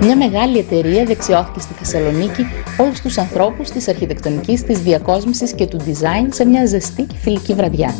Μια μεγάλη εταιρεία δεξιώθηκε στη Θεσσαλονίκη όλους τους ανθρώπους της αρχιτεκτονικής, της διακόσμησης και του design σε μια ζεστή και φιλική βραδιά.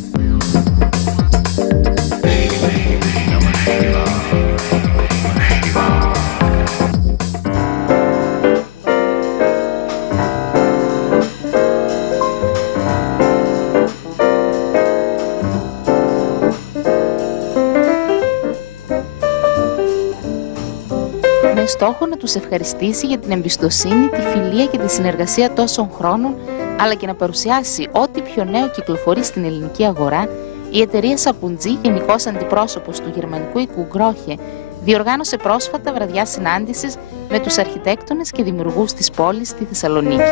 Με στόχο να τους ευχαριστήσει για την εμπιστοσύνη, τη φιλία και τη συνεργασία τόσων χρόνων, αλλά και να παρουσιάσει ό,τι πιο νέο κυκλοφορεί στην ελληνική αγορά, η εταιρεία Σαπουτζή, γενικός αντιπρόσωπος του γερμανικού οίκου Γκρόχε, διοργάνωσε πρόσφατα βραδιά συνάντησης με τους αρχιτέκτονες και δημιουργούς της πόλης στη Θεσσαλονίκη.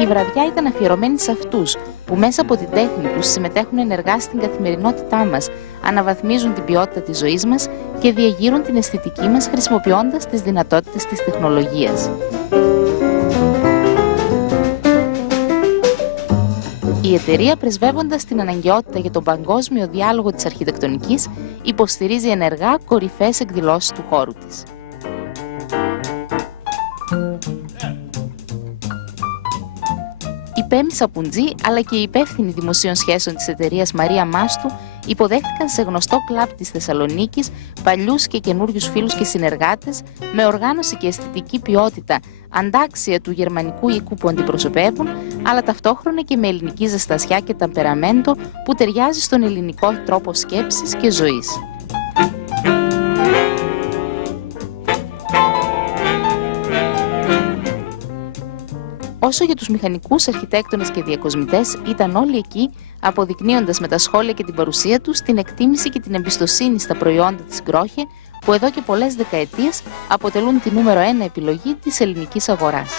Η βραδιά ήταν αφιερωμένη σε αυτούς που μέσα από την τέχνη τους συμμετέχουν ενεργά στην καθημερινότητά μας, αναβαθμίζουν την ποιότητα της ζωής μας και διαγείρουν την αισθητική μας χρησιμοποιώντας τις δυνατότητες της τεχνολογίας. Η εταιρεία, πρεσβεύοντας την αναγκαιότητα για τον παγκόσμιο διάλογο της αρχιτεκτονικής, υποστηρίζει ενεργά κορυφαίες εκδηλώσεις του χώρου της. Η Πέμη Σαπουτζή, αλλά και η υπεύθυνη δημοσίων σχέσεων της εταιρείας Μαρία Μάστου, υποδέχτηκαν σε γνωστό κλαμπ της Θεσσαλονίκης παλιούς και καινούριους φίλους και συνεργάτες, με οργάνωση και αισθητική ποιότητα αντάξια του γερμανικού οίκου που αντιπροσωπεύουν, αλλά ταυτόχρονα και με ελληνική ζεστασιά και ταμπεραμέντο που ταιριάζει στον ελληνικό τρόπο σκέψης και ζωής. Όσο για τους μηχανικούς, αρχιτέκτονες και διακοσμητές, ήταν όλοι εκεί, αποδεικνύοντας με τα σχόλια και την παρουσία τους την εκτίμηση και την εμπιστοσύνη στα προϊόντα της Γκρόχε, που εδώ και πολλές δεκαετίες αποτελούν τη νούμερο 1 επιλογή της ελληνικής αγοράς.